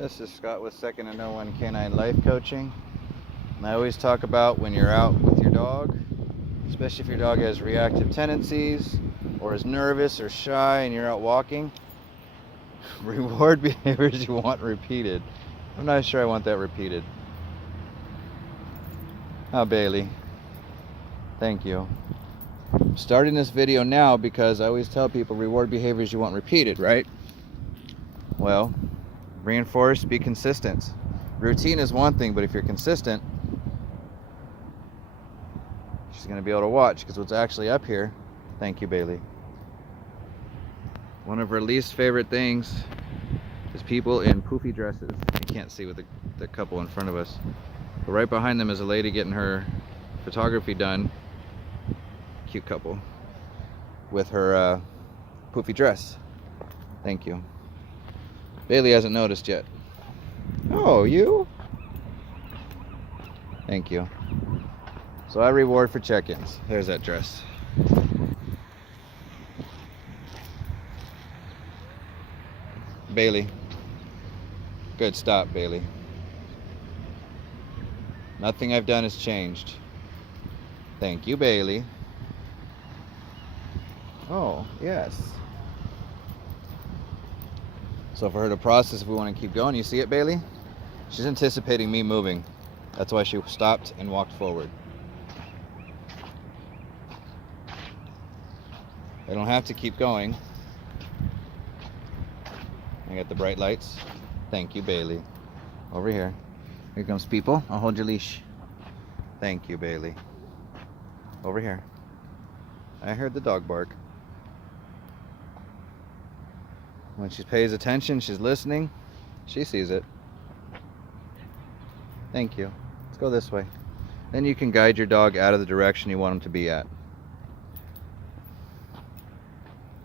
This is Scott with Second to No One Canine Life Coaching. And I always talk about when you're out with your dog, especially if your dog has reactive tendencies or is nervous or shy and you're out walking, reward behaviors you want repeated. I'm not sure I want that repeated. Oh, Bailey. Thank you. I'm starting this video now because I always tell people reward behaviors you want repeated, right? Well, reinforce, be consistent. Routine is one thing, but if you're consistent, she's going to be able to watch because what's actually up here, thank you, Bailey. One of her least favorite things is people in poofy dresses. You can't see with the couple in front of us. But right behind them is a lady getting her photography done. Cute couple. With her poofy dress. Thank you. Bailey hasn't noticed yet. Oh, you? Thank you. So I reward for check-ins. There's that dress. Bailey. Good, stop, Bailey. Nothing I've done has changed. Thank you, Bailey. Oh, yes. So for her to process, if we want to keep going, you see it, Bailey? She's anticipating me moving. That's why she stopped and walked forward. I don't have to keep going. I got the bright lights. Thank you, Bailey. Over here. Here comes people. I'll hold your leash. Thank you, Bailey. Over here. I heard the dog bark. When she pays attention, she's listening. She sees it. Thank you. Let's go this way. Then you can guide your dog out of the direction you want him to be at.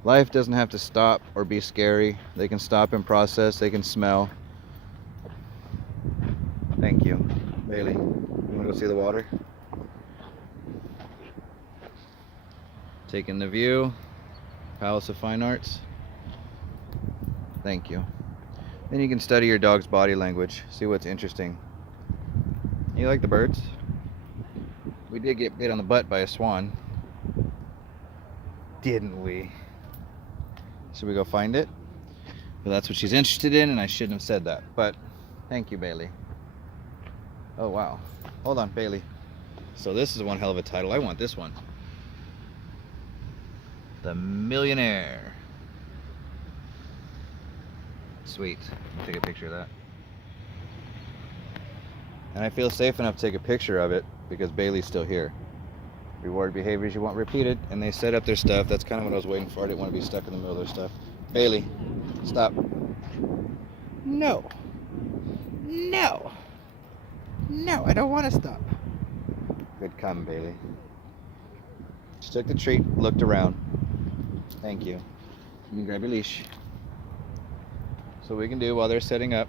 Life doesn't have to stop or be scary. They can stop and process. They can smell. Thank you. Bailey, you want to go see the water? Taking the view. Palace of Fine Arts. Thank you. Then you can study your dog's body language. See what's interesting. You like the birds? We did get bit on the butt by a swan. Didn't we? Should we go find it? Well, that's what she's interested in, and I shouldn't have said that. But thank you, Bailey. Oh, wow. Hold on, Bailey. So this is one hell of a title. I want this one. The Millionaire. Sweet. I'll take a picture of that. And I feel safe enough to take a picture of it because Bailey's still here. Reward behaviors you want repeated, and they set up their stuff. That's kind of what I was waiting for. I didn't want to be stuck in the middle of their stuff. Bailey, stop. No. No. No, I don't want to stop. Good come, Bailey. She took the treat, looked around. Thank you. You can grab your leash. So we can do while they're setting up,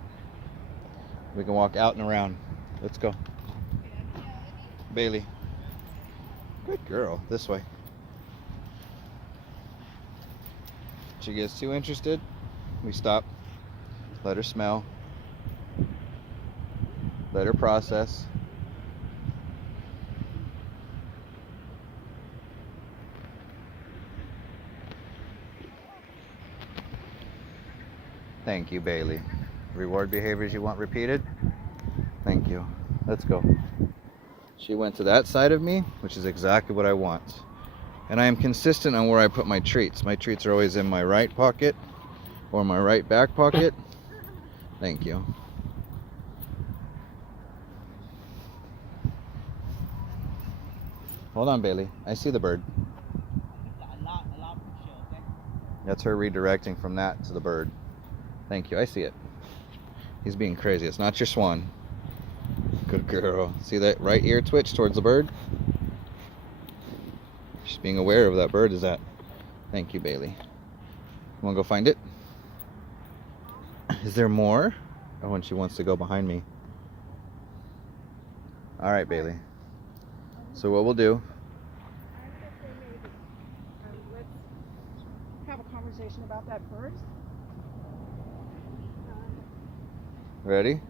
we can walk out and around. Let's go. Bailey. Good girl. This way. She gets too interested, we stop. Let her smell. Let her process. Thank you, Bailey. Reward behaviors you want repeated? Thank you. Let's go. She went to that side of me, which is exactly what I want. And I am consistent on where I put my treats. My treats are always in my right pocket or my right back pocket. Thank you. Hold on, Bailey. I see the bird. That's her redirecting from that to the bird. Thank you. I see it. He's being crazy. It's not your swan. Good girl. See that right ear twitch towards the bird? She's being aware of that bird is that. Thank you, Bailey. You want to go find it? Is there more? Oh, and she wants to go behind me. All right, Bailey. So what we'll do... Let's have a conversation about that first. Ready?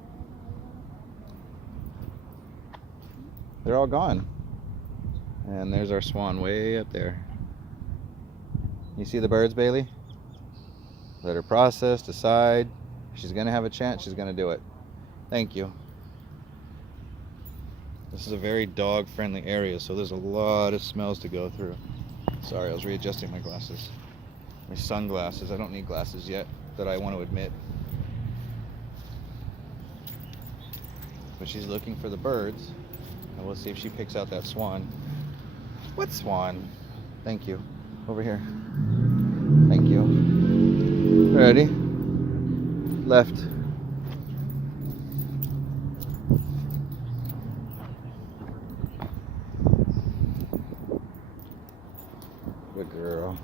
They're all gone. And there's our swan way up there. You see the birds, Bailey? Let her process, decide. If she's gonna have a chance, she's gonna do it. Thank you. This is a very dog-friendly area, so there's a lot of smells to go through. Sorry, I was readjusting my glasses. My sunglasses. I don't need glasses yet, that I want to admit. But she's looking for the birds, and we'll see if she picks out that swan. What swan? Thank you. Over here. Thank you. Ready? Left. Good girl.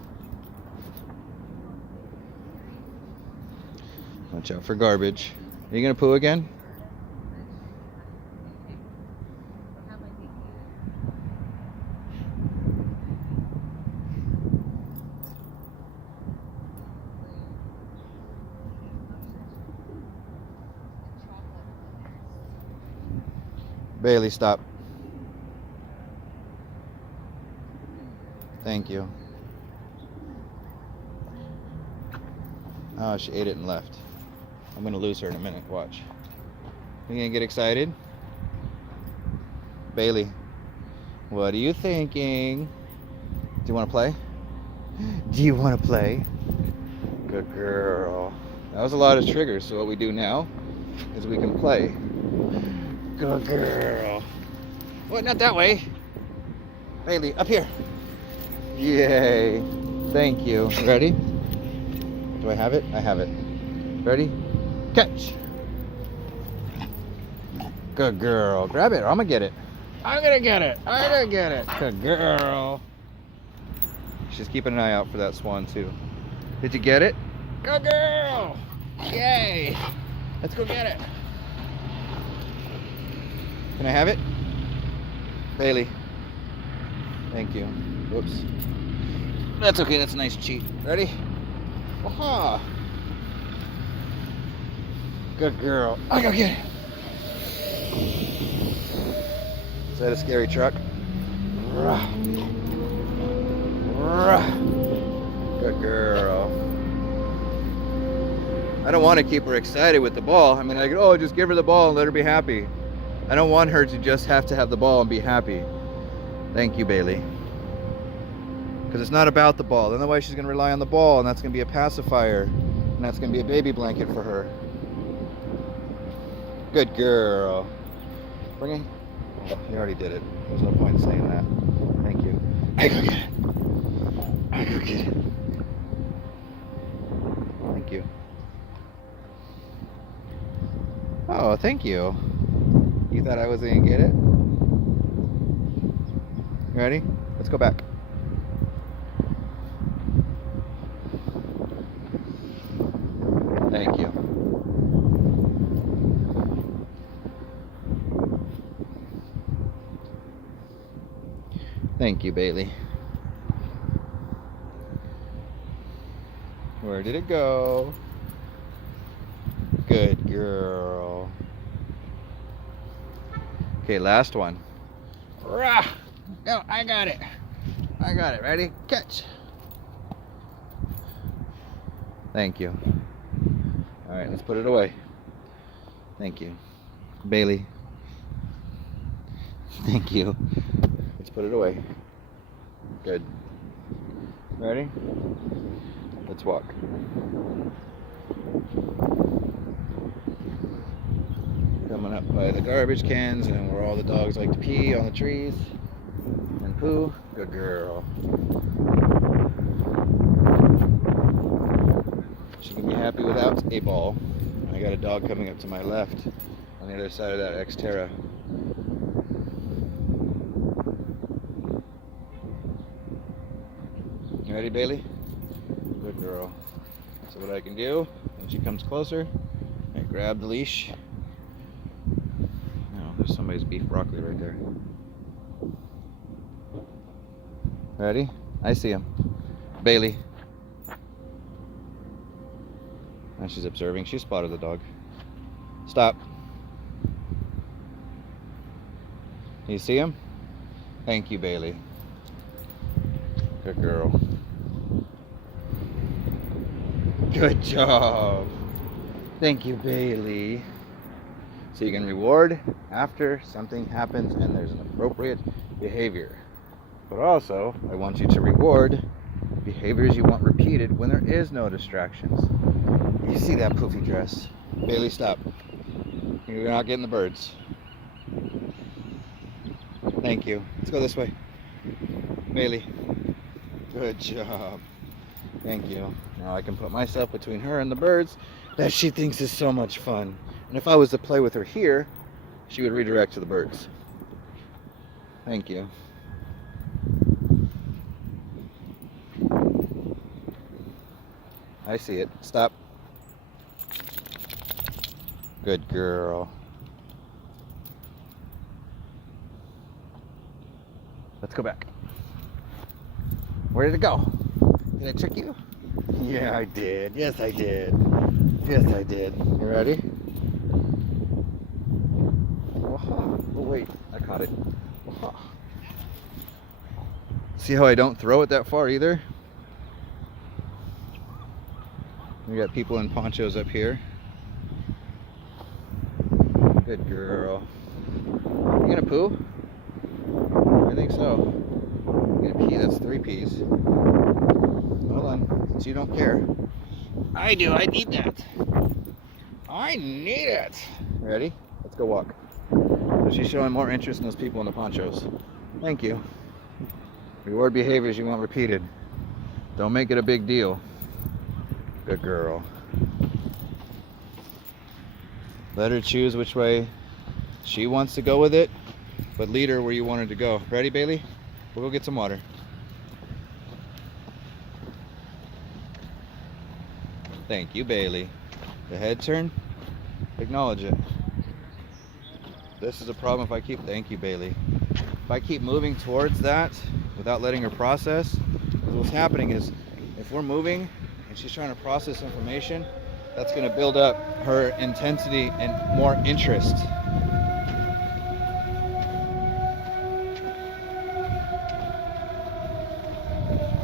Watch out for garbage. Are you gonna poo again? Bailey, stop. Thank you. Oh, she ate it and left. I'm gonna lose her in a minute, watch. You gonna get excited? Bailey, what are you thinking? Do you wanna play? Do you wanna play? Good girl. That was a lot of triggers, so what we do now is we can play. Good girl. What, not that way. Bailey, up here. Yay. Thank you. Ready? Do I have it? I have it. Ready? Catch. Good girl. Grab it or I'm gonna get it. I'm gonna get it. I'm gonna get it. Good girl. She's keeping an eye out for that swan too. Did you get it? Good girl. Yay. Let's go get it. Can I have it? Bailey. Thank you. Whoops. That's okay, that's a nice cheat. Ready? Aha! Good girl. I go get it. Is that a scary truck? Good girl. I don't want to keep her excited with the ball. I mean, I go, oh, just give her the ball and let her be happy. I don't want her to just have to have the ball and be happy. Thank you, Bailey. Because it's not about the ball. Otherwise, she's going to rely on the ball, and that's going to be a pacifier. And that's going to be a baby blanket for her. Good girl. Bring it. Oh, you already did it. There's no point in saying that. Thank you. I go get it. I go get it. Thank you. Oh, thank you. You thought I wasn't going to get it? You ready? Let's go back. Thank you. Thank you, Bailey. Where did it go? Good girl. Okay, last one. Rah! Go, I got it. I got it. Ready? Catch. Thank you. All right, let's put it away. Thank you. Bailey. Thank you. Let's put it away. Good. Ready? Let's walk. Coming up by the garbage cans and where all the dogs like to pee on the trees and poo. Good girl. She can be happy without a ball. I got a dog coming up to my left on the other side of that Xterra. You ready, Bailey? Good girl. So what I can do, when she comes closer, I grab the leash. Oh, there's somebody's beef broccoli right there. Ready? I see him. Bailey. Now she's observing. She spotted the dog. Stop. You see him? Thank you, Bailey. Good girl. Good job. Thank you, Bailey. So you can reward after something happens and there's an appropriate behavior. But also, I want you to reward behaviors you want repeated when there is no distractions. You see that poofy dress? Bailey, stop. You're not getting the birds. Thank you. Let's go this way. Bailey. Good job. Thank you. Now I can put myself between her and the birds that she thinks is so much fun. And if I was to play with her here, she would redirect to the birds. Thank you. I see it. Stop. Good girl. Let's go back. Where did it go? Did I trick you? Yeah, I did. Yes, I did. Yes, I did. You ready? Oh, wait. I caught it. See how I don't throw it that far either? We got people in ponchos up here. Good girl. You gonna poo? I think so. You gonna pee? That's 3 peas. Hold on, since you don't care. I do, I need that. I need it. Ready? Let's go walk. So she's showing more interest in those people in the ponchos. Thank you. Reward behaviors you want repeated. Don't make it a big deal. Good girl. Let her choose which way she wants to go with it, but lead her where you want her to go. Ready, Bailey? We'll go get some water. Thank you, Bailey. The head turn, acknowledge it. This is a problem if I keep, thank you, Bailey. If I keep moving towards that without letting her process, what's happening is if we're moving and she's trying to process information, that's going to build up her intensity and more interest.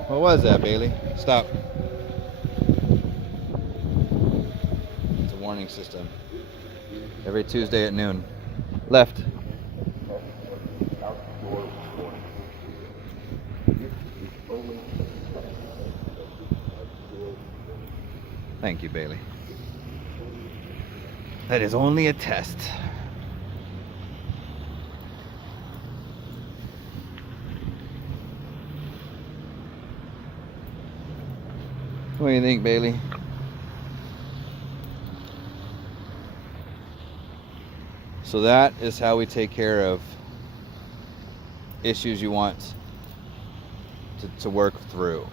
What was that, Bailey? Stop. It's a warning system. Every Tuesday at noon. Left. Thank you, Bailey. That is only a test. What do you think, Bailey? So that is how we take care of issues you want to work through.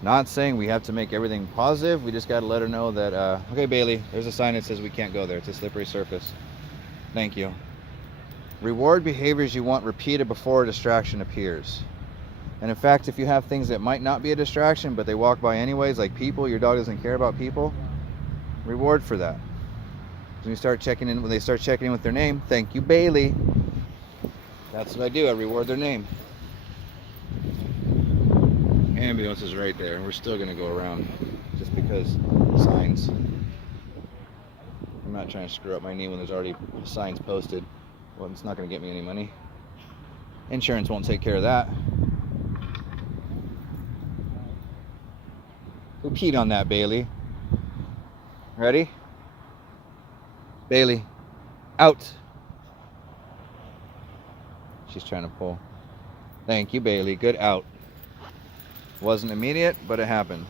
Not saying we have to make everything positive. We just got to let her know that, okay, Bailey, there's a sign that says we can't go there. It's a slippery surface. Thank you. Reward behaviors you want repeated before a distraction appears. And in fact, if you have things that might not be a distraction, but they walk by anyways, like people, your dog doesn't care about people, reward for that. When they start checking in with their name, thank you, Bailey. That's what I do. I reward their name. Ambulance is right there, and we're still going to go around just because signs. I'm not trying to screw up my knee when there's already signs posted. Well, it's not going to get me any money. Insurance won't take care of that. Who peed on that, Bailey? Ready? Bailey, out. She's trying to pull. Thank you, Bailey. Good out. Wasn't immediate, but it happened.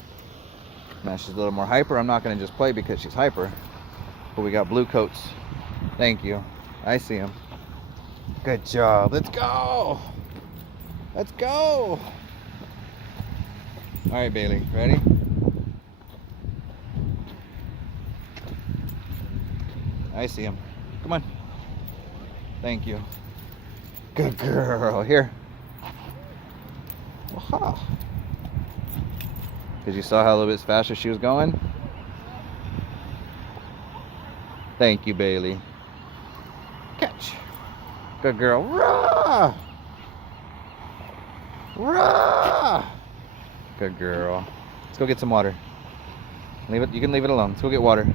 Now she's a little more hyper. I'm not going to just play because she's hyper. But we got blue coats. Thank you. I see him. Good job. Let's go. Let's go. All right, Bailey. Ready? I see him. Come on. Thank you. Good girl. Here. Wow. Because you saw how a little bit faster she was going? Thank you, Bailey. Catch. Good girl. Rah! Rah! Good girl. Let's go get some water. Leave it. You can leave it alone. Let's go get water.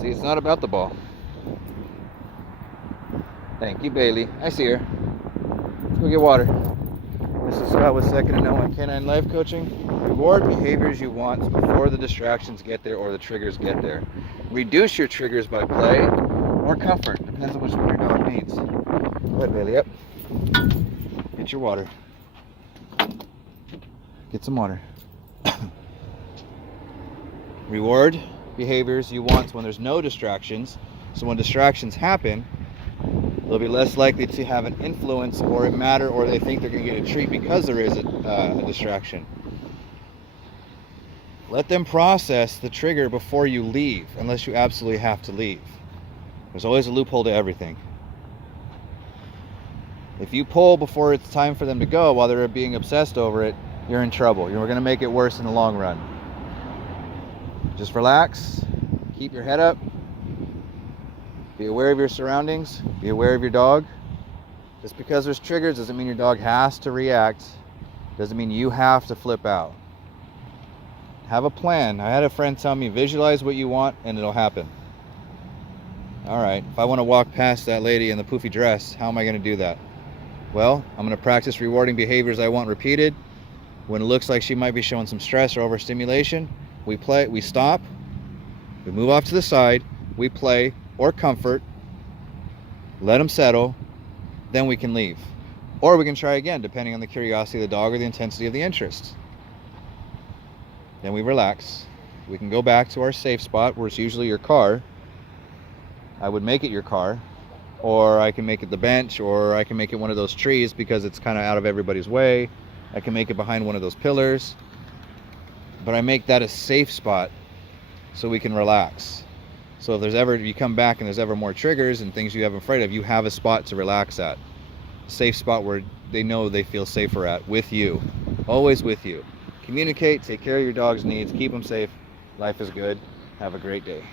See, it's not about the ball. Thank you, Bailey. I see her. Let's go get water. This is Scott with Second and No on Canine Life Coaching. Reward behaviors you want before the distractions get there or the triggers get there. Reduce your triggers by play or comfort. Depends on which one your dog needs. Go ahead, Bailey. Up. Get your water. Get some water. Reward behaviors you want when there's no distractions. So when distractions happen, they'll be less likely to have an influence or a matter, or they think they're going to get a treat because there is a distraction. Let them process the trigger before you leave, unless you absolutely have to leave. There's always a loophole to everything. If you pull before it's time for them to go while they're being obsessed over it, you're in trouble. You're going to make it worse in the long run. Just relax, keep your head up, be aware of your surroundings, be aware of your dog. Just because there's triggers doesn't mean your dog has to react, doesn't mean you have to flip out. Have a plan. I had a friend tell me, visualize what you want and it'll happen. All right, if I want to walk past that lady in the poofy dress, how am I going to do that? Well, I'm going to practice rewarding behaviors I want repeated. When it looks like she might be showing some stress or overstimulation, we stop, we move off to the side, we play or comfort, let them settle, then we can leave. Or we can try again, depending on the curiosity of the dog or the intensity of the interest. Then we relax. We can go back to our safe spot, where it's usually your car. I would make it your car, or I can make it the bench, or I can make it one of those trees because it's kind of out of everybody's way. I can make it behind one of those pillars. But I make that a safe spot so we can relax. So if you come back and there's ever more triggers and things you have afraid of, you have a spot to relax at. A safe spot where they know they feel safer at, with you. Always with you. Communicate, take care of your dog's needs, keep them safe. Life is good. Have a great day.